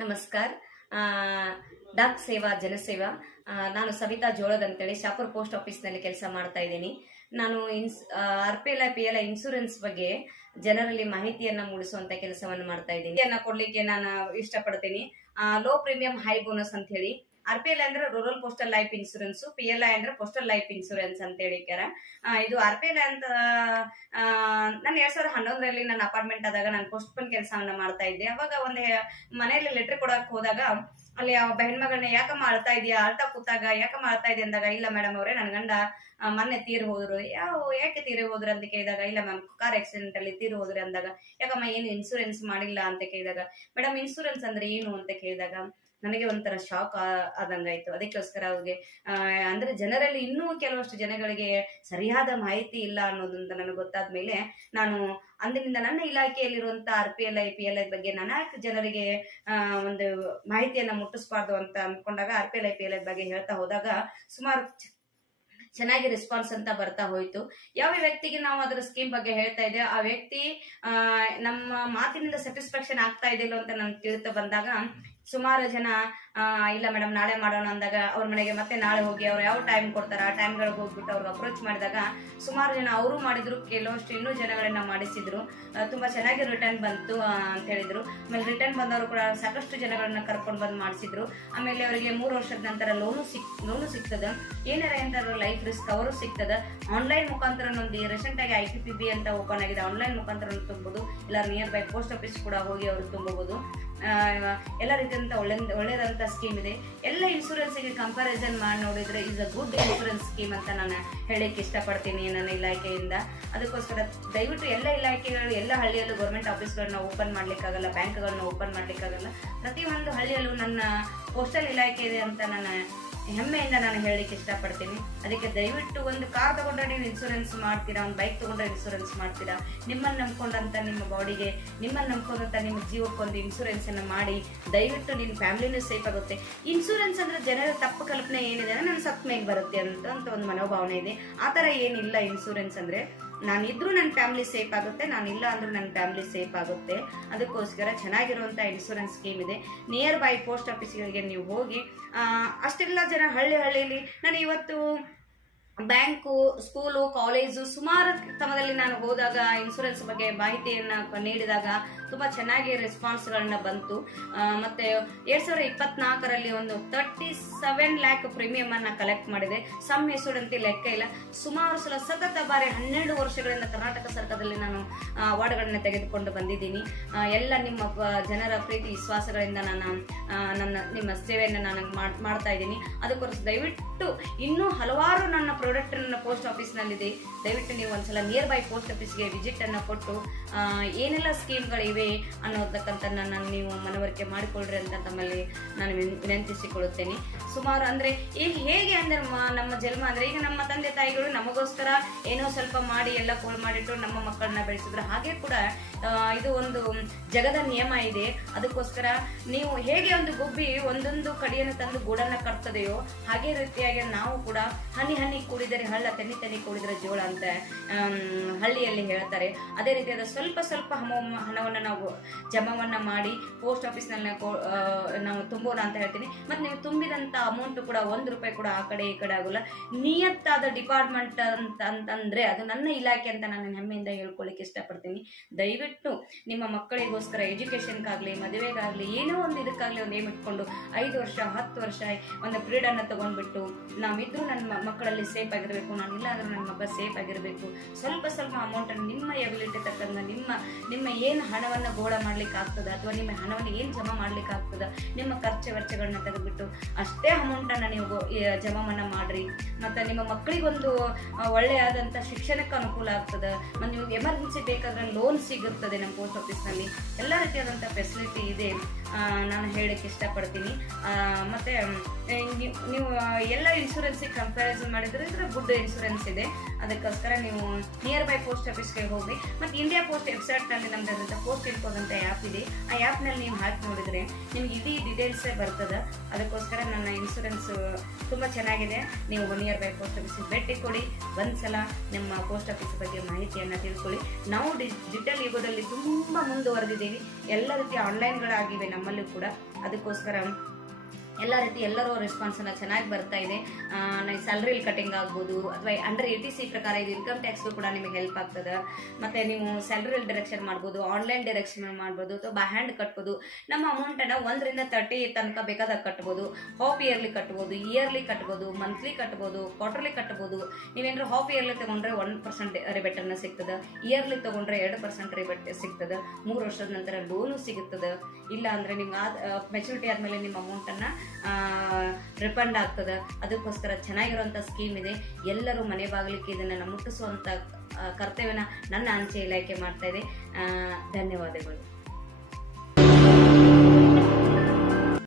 ನಮಸ್ಕಾರ. ಡಾಕ್ ಸೇವಾ ಜನಸೇವಾ. ನಾನು ಸವಿತಾ ಜೋಳದ್ ಅಂತೇಳಿ ಶಾಪುರ್ ಪೋಸ್ಟ್ ಆಫೀಸ್ನಲ್ಲಿ ಕೆಲಸ ಮಾಡ್ತಾ ಇದ್ದೀನಿ. ನಾನು RPLI PLI ಇನ್ಸೂರೆನ್ಸ್ ಬಗ್ಗೆ ಜನರಲ್ಲಿ ಮಾಹಿತಿಯನ್ನ ಮೂಡಿಸುವಂತ ಕೆಲಸವನ್ನು ಮಾಡ್ತಾ ಇದ್ದೀನಿ. ಕೊಡ್ಲಿಕ್ಕೆ ನಾನು ಇಷ್ಟಪಡ್ತೀನಿ. ಲೋ ಪ್ರೀಮಿಯಂ ಹೈ ಬೋನಸ್ ಅಂತ ಹೇಳಿ. RPLI ಅಂದ್ರೆ rural postal life insurance, PLI ಅಂದ್ರೆ ಪೋಸ್ಟಲ್ ಲೈಫ್ ಇನ್ಸೂರೆನ್ಸ್ ಅಂತ ಹೇಳಿಕ್ಯಾರ. ಇದು RPLI ಅಂತ ನಾನು 2011ರಲ್ಲಿ ನನ್ನ ಅಪಾರ್ಟ್ಮೆಂಟ್ ಆದಾಗ ನಾನು ಪೋಸ್ಟ್ ಪನ್ ಕೆಲಸವನ್ನ ಮಾಡ್ತಾ ಇದ್ದೆ. ಅವಾಗ ಒಂದು ಮನೆಯಲ್ಲಿ ಲೆಟರ್ ಕೊಡಕ್ ಹೋದಾಗ ಅಲ್ಲಿ ಒಬ್ಬ ಹೆಣ್ಮಗಳನ್ನ ಯಾಕಮ್ಮ ಅಳ್ತಾ ಇದೆಯಾ, ಅಳ್ತಾ ಕೂತಾಗ ಯಾಕಮ್ಮ ಅಳ್ತಾ ಇದೆ ಅಂದಾಗ, ಇಲ್ಲ ಮೇಡಮ್ ಅವರೇ ನನ್ನ ಗಂಡ ಮೊನ್ನೆ ತೀರ್ ಹೋದ್ರು. ಯಾಕೆ ತೀರಿ ಹೋದ್ರು ಅಂತ ಕೇಳಿದಾಗ, ಇಲ್ಲ ಮ್ಯಾಮ್ ಕಾರ್ ಆಕ್ಸಿಡೆಂಟ್ ಅಲ್ಲಿ ತೀರಿ ಹೋದ್ರು ಅಂದಾಗ, ಯಾಕಮ್ಮ ಏನು ಇನ್ಸೂರೆನ್ಸ್ ಮಾಡಿಲ್ಲ ಅಂತ ಕೇಳಿದಾಗ, ಮೇಡಮ್ ಇನ್ಸೂರೆನ್ಸ್ ಅಂದ್ರೆ ಏನು ಅಂತ ಕೇಳಿದಾಗ ನನಗೆ ಒಂಥರ ಶಾಕ್ ಆದಂಗಾಯ್ತು. ಅದಕ್ಕೋಸ್ಕರ ಅವ್ರಿಗೆ ಅಂದ್ರೆ ಜನರಲ್ಲಿ ಇನ್ನೂ ಕೆಲವಷ್ಟು ಜನಗಳಿಗೆ ಸರಿಯಾದ ಮಾಹಿತಿ ಇಲ್ಲ ಅನ್ನೋದಂತ ನನಗೆ ಗೊತ್ತಾದ್ಮೇಲೆ ನಾನು ಅಂದಿನಿಂದ ನನ್ನ ಇಲಾಖೆಯಲ್ಲಿರುವಂತ RPLI PLI ಬಗ್ಗೆ ನಾನಾಲ್ಕು ಜನರಿಗೆ ಒಂದು ಮಾಹಿತಿಯನ್ನ ಮುಟ್ಟಿಸಬಾರ್ದು ಅಂತ ಅನ್ಕೊಂಡಾಗ RPLI PLI ಬಗ್ಗೆ ಹೇಳ್ತಾ ಹೋದಾಗ ಸುಮಾರು ಚೆನ್ನಾಗಿ ರೆಸ್ಪಾನ್ಸ್ ಅಂತ ಬರ್ತಾ ಹೋಯ್ತು. ಯಾವ ವ್ಯಕ್ತಿಗೆ ನಾವು ಅದರ ಸ್ಕೀಮ್ ಬಗ್ಗೆ ಹೇಳ್ತಾ ಇದ್ದೇವೆ ಆ ವ್ಯಕ್ತಿ ನಮ್ಮ ಮಾತಿನಿಂದ ಸ್ಯಾಟಿಸ್ಫ್ಯಾಕ್ಷನ್ ಆಗ್ತಾ ಇದೆಯಲ್ಲ ಅಂತ ನನ್ಗೆ ತಿಳಿತಾ ಬಂದಾಗ ಸುಮಾರು ಜನ ಇಲ್ಲ ಮೇಡಮ್ ನಾಳೆ ಮಾಡೋಣ ಅಂದಾಗ ಅವ್ರ ಮನೆಗೆ ಮತ್ತೆ ನಾಳೆ ಹೋಗಿ ಅವ್ರು ಯಾವ ಟೈಮ್ ಕೊಡ್ತಾರ ಆ ಟೈಮ್ಗಳಿಗೆ ಹೋಗ್ಬಿಟ್ಟು ಅವ್ರಿಗೆ ಅಪ್ರೋಚ್ ಮಾಡಿದಾಗ ಸುಮಾರು ಜನ ಅವರು ಮಾಡಿದ್ರು, ಕೆಲವಷ್ಟು ಇನ್ನೂ ಜನಗಳನ್ನ ಮಾಡಿಸಿದ್ರು. ತುಂಬಾ ಚೆನ್ನಾಗಿ ರಿಟರ್ನ್ ಬಂತು ಅಂತ ಹೇಳಿದ್ರು. ಆಮೇಲೆ ರಿಟರ್ನ್ ಬಂದವರು ಕೂಡ ಸಾಕಷ್ಟು ಜನಗಳನ್ನ ಕರ್ಕೊಂಡು ಬಂದು ಮಾಡಿಸಿದ್ರು. ಆಮೇಲೆ ಅವರಿಗೆ 3 ವರ್ಷದ ನಂತರ ಲೋನು ಸಿಗ್ತದ, ಏನಾರ ಏನಾದ್ರು ಲೈಫ್ ರಿಸ್ಕ್ ಅವರು ಸಿಗ್ತದ. ಆನ್ಲೈನ್ ಮುಖಾಂತರ ಒಂದು ರೀಸೆಂಟ್ ಆಗಿ IPPB ಅಂತ ಓಪನ್ ಆಗಿದೆ, ಆನ್ಲೈನ್ ಮುಖಾಂತರ ತುಂಬಬಹುದು, ಇಲ್ಲ ನಿಯರ್ ಬೈ ಪೋಸ್ಟ್ ಆಫೀಸ್ ಕೂಡ ಹೋಗಿ ಅವರು ತುಂಬಬಹುದು. ಎಲ್ಲ ರೀತಿಯಂತ ಒಳ್ಳೆಯದಂತ ಸ್ಕೀಮ್ ಇದೆ. ಎಲ್ಲ ಇನ್ಸೂರೆನ್ಸ್ ಗೆ ಕಂಪ್ಯಾರಿಸನ್ ಮಾಡಿ ನೋಡಿದ್ರೆ is a good insurance scheme ಅಂತ ನಾನು ಹೇಳಕ್ಕೆ ಇಷ್ಟಪಡ್ತೀನಿ ನನ್ನ ಇಲಾಖೆಯಿಂದ. ಅದಕ್ಕೋಸ್ಕರ ದಯವಿಟ್ಟು ಎಲ್ಲ ಇಲಾಖೆಗಳು ಎಲ್ಲ ಹಳ್ಳಿಯಲ್ಲೂ ಗೌರ್ಮೆಂಟ್ ಆಫೀಸ್ಗಳನ್ನ ಓಪನ್ ಮಾಡ್ಲಿಕ್ಕಾಗಲ್ಲ, ಬ್ಯಾಂಕ್ಗಳನ್ನ ಓಪನ್ ಮಾಡ್ಲಿಕ್ಕಾಗಲ್ಲ. ಪ್ರತಿಯೊಂದು ಹಳ್ಳಿಯಲ್ಲೂ ನನ್ನ ಪೋಸ್ಟಲ್ ಇಲಾಖೆ ಇದೆ ಅಂತ ನಾನು ಹೆಮ್ಮೆಯಿಂದ ನಾನು ಹೇಳಲಿಕ್ಕೆ ಇಷ್ಟಪಡ್ತೀನಿ. ಅದಕ್ಕೆ ದಯವಿಟ್ಟು ಒಂದು ಕಾರ್ ತಗೊಂಡ್ರೆ ನೀವು ಇನ್ಸೂರೆನ್ಸ್ ಮಾಡ್ತೀರಾ, ಒಂದು ಬೈಕ್ ತಗೊಂಡ್ರೆ ಇನ್ಸೂರೆನ್ಸ್ ಮಾಡ್ತೀರಾ. ನಿಮ್ಮನ್ನು ನಂಬ್ಕೊಂಡಂತ ನಿಮ್ಮ ಬಾಡಿಗೆ, ನಿಮ್ಮನ್ನು ನಂಬ್ಕೊಂಡಂತ ನಿಮ್ಮ ಜೀವಕ್ಕೊಂದು ಇನ್ಸೂರೆನ್ಸ್ ಅನ್ನು ಮಾಡಿ. ದಯವಿಟ್ಟು ನಿಮ್ಮ ಫ್ಯಾಮಿಲಿನೂ ಸೇಫ್ ಆಗುತ್ತೆ. ಇನ್ಸೂರೆನ್ಸ್ ಅಂದ್ರೆ ಜನರ ತಪ್ಪು ಕಲ್ಪನೆ ಏನಿದೆ, ನನ್ನ ಸತ್ ಮೇಲೆ ಬರುತ್ತೆ ಅಂತ ಒಂದು ಮನೋಭಾವನೆ ಇದೆ. ಆ ಥರ ಏನಿಲ್ಲ. ಇನ್ಸೂರೆನ್ಸ್ ಅಂದ್ರೆ ನಾನಿದ್ರು ನನ್ನ ಫ್ಯಾಮಿಲಿ ಸೇಫ್ ಆಗುತ್ತೆ, ನಾನಿಲ್ಲ ಅಂದ್ರೂ ನನ್ನ ಫ್ಯಾಮಿಲಿ ಸೇಫ್ ಆಗುತ್ತೆ. ಅದಕ್ಕೋಸ್ಕರ ಚೆನ್ನಾಗಿರುವಂತ ಇನ್ಸೂರೆನ್ಸ್ ಸ್ಕೀಮ್ ಇದೆ. ನಿಯರ್ ಬೈ ಪೋಸ್ಟ್ ಆಫೀಸ್ಗಳಿಗೆ ನೀವು ಹೋಗಿ. ಅಷ್ಟೆಲ್ಲ ಜನ ಹಳ್ಳಿಯಲ್ಲಿ ನಾನು ಇವತ್ತು ಬ್ಯಾಂಕು, ಸ್ಕೂಲು, ಕಾಲೇಜು ಸುಮಾರು ಕ್ರಮದಲ್ಲಿ ನಾನು ಹೋದಾಗ ಇನ್ಸೂರೆನ್ಸ್ ಬಗ್ಗೆ ಮಾಹಿತಿಯನ್ನ ನೀಡಿದಾಗ ತುಂಬಾ ಚೆನ್ನಾಗಿ ರೆಸ್ಪಾನ್ಸ್ಗಳನ್ನ ಬಂತು. ಮತ್ತೆ 2024ರಲ್ಲಿ ಒಂದು 37 ಲ್ಯಾಕ್ ಪ್ರೀಮಿಯಂ ಅನ್ನ ಕಲೆಕ್ಟ್ ಮಾಡಿದೆ. ಸಮ್ ಹೆಸರಂತೆ ಲೆಕ್ಕ ಇಲ್ಲ. ಸುಮಾರು ಸಲ ಸತತ ಬಾರಿ 12 ವರ್ಷಗಳಿಂದ ಕರ್ನಾಟಕ ಸರ್ಕಾರದಲ್ಲಿ ನಾನು ಅವಾರ್ಡ್ಗಳನ್ನ ತೆಗೆದುಕೊಂಡು ಬಂದಿದ್ದೀನಿ. ಎಲ್ಲ ನಿಮ್ಮ ಜನರ ಪ್ರೀತಿ ವಿಶ್ವಾಸಗಳಿಂದ ನಿಮ್ಮ ಸೇವೆಯನ್ನು ನಾನು ಮಾಡ್ತಾ ಇದ್ದೀನಿ. ಅದಕ್ಕೋಸ್ಕರ ದಯವಿಟ್ಟು ಇನ್ನೂ ಹಲವಾರು ನನ್ನ ಪ್ರಾಡಕ್ಟ್ ನನ್ನ ಪೋಸ್ಟ್ ಆಫೀಸ್ ನಲ್ಲಿದೆ. ದಯವಿಟ್ಟು ನೀವು ಒಂದ್ಸಲ ನಿಯರ್ ಬೈ ಪೋಸ್ಟ್ ಆಫೀಸ್ಗೆ ವಿಸಿಟ್ ಅನ್ನ ಕೊಟ್ಟು ಏನೆಲ್ಲ ಸ್ಕೀಮ್ಗಳಿವೆ ಅನ್ನೋದಕ್ಕಂತ ನಾನು ನೀವು ಮನವರಿಕೆ ಮಾಡಿಕೊಳ್ಳ್ರಿ ಅಂತ ತಮ್ಮಲ್ಲಿ ನಾನು ವಿನಂತಿಸಿಕೊಳ್ಳುತ್ತೇನೆ. ಸುಮಾರು ಅಂದ್ರೆ ಹೇಗೆ ಅಂದ್ರೆ ನಮ್ಮ ಜನ್ಮ ಅಂದ್ರೆ ಈಗ ನಮ್ಮ ತಂದೆ ತಾಯಿಗಳು ನಮಗೋಸ್ಕರ ಏನೋ ಸ್ವಲ್ಪ ಮಾಡಿ ಎಲ್ಲ ಕೋಲ್ ಮಾಡಿಟ್ಟು ನಮ್ಮ ಮಕ್ಕಳನ್ನ ಬೆಳೆಸಿದ್ರು. ಹಾಗೆ ಕೂಡ ಇದು ಒಂದು ಜಗದ ನಿಯಮ ಇದೆ. ಅದಕ್ಕೋಸ್ಕರ ನೀವು ಹೇಗೆ ಒಂದು ಗುಬ್ಬಿ ಒಂದೊಂದು ಕಡಿಯನ್ನು ತಂದು ಗೂಡನ್ನ ಕಟ್ತದೆಯೋ ಹಾಗೆ ರೀತಿಯಾಗಿ ನಾವು ಕೂಡ ಹನಿ ಹನಿ ಕೂಡಿದರೆ ಹಳ್ಳ, ತನಿ ತನಿ ಕೂಡಿದರೆ ಜೋಳ ಅಂತ ಹಳ್ಳಿಯಲ್ಲಿ ಹೇಳ್ತಾರೆ. ಅದೇ ರೀತಿಯಾದ ಸ್ವಲ್ಪ ಸ್ವಲ್ಪ ಹಣವನ್ನ ನಾವು ಜಮಾವನ್ನ ಮಾಡಿ ಪೋಸ್ಟ್ ಆಫೀಸ್ ನಲ್ಲಿ ನಾವು ತುಂಬೋಣ ಅಂತ ಹೇಳ್ತೀನಿ. ಮತ್ತೆ ನೀವು ತುಂಬಿದಂತ ಅಮೌಂಟ್ ಕೂಡ 1 ರೂಪಾಯಿ ಕೂಡ ಆ ಕಡೆ ಈ ಕಡೆ ಆಗೋಲ್ಲ. ನಿಯತ್ತಾದ ಡಿಪಾರ್ಟ್ಮೆಂಟ್ ಅಂತಂದ್ರೆ ಅದು ನನ್ನ ಇಲಾಖೆ ಅಂತ ನಾನು ಹೆಮ್ಮೆಯಿಂದ ಹೇಳ್ಕೊಳ್ಳಿಕ್ಕೆ ಇಷ್ಟಪಡ್ತೀನಿ. ದಯವಿಟ್ಟು ನಿಮ್ಮ ಮಕ್ಕಳಿಗೋಸ್ಕರ ಎಜುಕೇಶನ್ಗಾಗ್ಲಿ, ಮದುವೆಗಾಗ್ಲಿ, ಏನೋ ಒಂದು ಇದಕ್ಕಾಗ್ಲಿ ಒಂದು ಏಮ್ ಇಟ್ಕೊಂಡು 5 ವರ್ಷ 10 ವರ್ಷ ಒಂದು ಪೀರಿಯಡ್ ಅನ್ನ ತಗೊಂಡ್ಬಿಟ್ಟು ನಾವಿದ್ರು ನನ್ನ ಮಕ್ಕಳಲ್ಲಿ ಸೇಫ್ ಆಗಿರ್ಬೇಕು, ನಾನಿಲ್ಲ ಅಂದ್ರೆ ನನ್ನ ಮಗ ಸೇಫ್ ಆಗಿರ್ಬೇಕು. ಸ್ವಲ್ಪ ಸ್ವಲ್ಪ ಅಮೌಂಟ್ ಅನ್ನು ನಿಮ್ಮ ಎಬಿಲಿಟಿ ತಕ್ಕಂತ ನಿಮ್ಮ ಏನು ಹಣವನ್ನ ಗೋಳ ಮಾಡ್ಲಿಕ್ಕೆ ಆಗ್ತದ ಅಥವಾ ನಿಮ್ಮ ಹಣವನ್ನು ಏನು ಜಮಾ ಮಾಡ್ಲಿಕ್ಕೆ ಆಗ್ತದ, ನಿಮ್ಮ ಖರ್ಚು ವೆಚ್ಚಗಳನ್ನ ತೆಗೆದ್ಬಿಟ್ಟು ಅಷ್ಟೇ ಅಮೌಂಟ್ ಅನ್ನ ನೀವು ಜಮಾವನ್ನ ಮಾಡ್ರಿ. ಮತ್ತೆ ನಿಮ್ಮ ಮಕ್ಕಳಿಗೊಂದು ಒಳ್ಳೆಯಾದಂತ ಶಿಕ್ಷಣಕ್ಕೆ ಅನುಕೂಲ ಆಗ್ತದ. ಮತ್ತೆ ನಿಮಗೆ ಎಮರ್ಜೆನ್ಸಿ ಬೇಕಾದ್ರೆ ಲೋನ್ ಸಿಗುತ್ತದೆ ನಮ್ಮ ಪೋಸ್ಟ್ ಆಫೀಸ್ ನಲ್ಲಿ. ಎಲ್ಲ ರೀತಿಯಾದಂತ ಫೆಸಿಲಿಟಿ ಇದೆ ನಾನು ಹೇಳಕ್ಕೆ ಇಷ್ಟಪಡ್ತೀನಿ. ಮತ್ತೆ ನೀವು ಎಲ್ಲ ಇನ್ಸೂರೆನ್ಸ್ ಕಂಪ್ಯಾರಿಸನ್ ಮಾಡಿದ್ರೆ ಅದಕ್ಕೋಸ್ಕರ ಗುಡ್ ಇನ್ಶೂರೆನ್ಸ್ ಇದೆ. ಅದಕ್ಕೋಸ್ಕರ ನೀವು ನಿಯರ್ ಬೈ ಪೋಸ್ಟ್ ಆಫೀಸ್ಗೆ ಹೋಗಿ. ಮತ್ತು ಇಂಡಿಯಾ ಪೋಸ್ಟ್ ವೆಬ್ಸೈಟ್ನಲ್ಲಿ ನಮ್ದು ಪೋಸ್ಟ್ ಇನ್ಫೋಸ್ ಅಂತ ಆ್ಯಪ್ ಇದೆ. ಆ ಆ್ಯಪ್ನಲ್ಲಿ ನೀವು ಹಾಕಿ ನೋಡಿದರೆ ನಿಮ್ಗೆ ಇಡೀ ಡೀಟೇಲ್ಸೇ ಬರ್ತದೆ. ಅದಕ್ಕೋಸ್ಕರ ನನ್ನ ಇನ್ಶೂರೆನ್ಸ್ ತುಂಬ ಚೆನ್ನಾಗಿದೆ. ನೀವು ನಿಯರ್ ಬೈ ಪೋಸ್ಟ್ ಆಫೀಸಿಗೆ ಭೇಟಿ ಕೊಡಿ. ಒಂದ್ಸಲ ನಿಮ್ಮ ಪೋಸ್ಟ್ ಆಫೀಸ್ ಬಗ್ಗೆ ಮಾಹಿತಿಯನ್ನು ತಿಳ್ಕೊಳ್ಳಿ. ನಾವು ಡಿಜಿಟಲ್ ಯುಗದಲ್ಲಿ ತುಂಬ ಮುಂದುವರೆದಿದ್ದೀವಿ. ಎಲ್ಲ ರೀತಿಯ ಆನ್ಲೈನ್ಗಳಾಗಿವೆ ನಮ್ಮಲ್ಲೂ ಕೂಡ. ಅದಕ್ಕೋಸ್ಕರ ಎಲ್ಲ ರೀತಿ ಎಲ್ಲರೂ ರೆಸ್ಪಾನ್ಸನ್ನು ಚೆನ್ನಾಗಿ ಬರ್ತಾ ಇದೆ. ಸ್ಯಾಲ್ರಿ ಕಟಿಂಗ್ ಆಗ್ಬೋದು, ಅಥವಾ ಅಂಡರ್ 80C ಪ್ರಕಾರ ಇದು ಇನ್ಕಮ್ ಟ್ಯಾಕ್ಸ್ಗೂ ಕೂಡ ನಿಮಗೆ ಹೆಲ್ಪ್ ಆಗ್ತದೆ. ಮತ್ತು ನೀವು ಸ್ಯಾಲ್ರಿ ಡೈರೆಕ್ಷನ್ ಮಾಡ್ಬೋದು, ಆನ್ಲೈನ್ ಡೈರೆಕ್ಷನ್ ಮಾಡ್ಬೋದು, ಅಥವಾ ಬೈ ಹ್ಯಾಂಡ್ ಕಟ್ಬೋದು. ನಮ್ಮ ಅಮೌಂಟನ್ನು 1 ರಿಂದ 30 ತನಕ ಬೇಕಾದಾಗ ಕಟ್ಬೋದು. ಹಾಫ್ ಇಯರ್ಲಿ ಕಟ್ಬೋದು, ಇಯರ್ಲಿ ಕಟ್ಬೋದು, ಮಂತ್ಲಿ ಕಟ್ಬೋದು, ಕ್ವಾರ್ಟರ್ಲಿ ಕಟ್ಬೋದು. ನೀವೇನಾದ್ರು ಹಾಫ್ ಇಯರ್ಲಿ ತೊಗೊಂಡ್ರೆ 1% ರಿಬೇಟನ್ನು ಸಿಗ್ತದೆ. ಇಯರ್ಲಿ ತೊಗೊಂಡ್ರೆ 2% ರಿಬೇಟ್ ಸಿಗ್ತದೆ. 3 ವರ್ಷದ ನಂತರ ಲೋನು ಸಿಗುತ್ತದೆ. ಇಲ್ಲ ಅಂದರೆ ನಿಮ್ಗೆ ಮೆಚುರಿಟಿ ಆದಮೇಲೆ ನಿಮ್ಮ ಅಮೌಂಟನ್ನು ರಿಫಂಡ್ ಆಗ್ತದೆ. ಅದಕ್ಕೋಸ್ಕರ ಚೆನ್ನಾಗಿರುವಂಥ ಸ್ಕೀಮ್ ಇದೆ. ಎಲ್ಲರೂ ಮನೆ ಬಾಗಿಲಿಗೆ ಇದನ್ನು ಮುಟ್ಟಿಸುವಂಥ ಕರ್ತವ್ಯನ ನನ್ನ ಅಂಚೆ ಇಲಾಖೆ ಮಾಡ್ತಾ ಇದೆ. ಧನ್ಯವಾದಗಳು.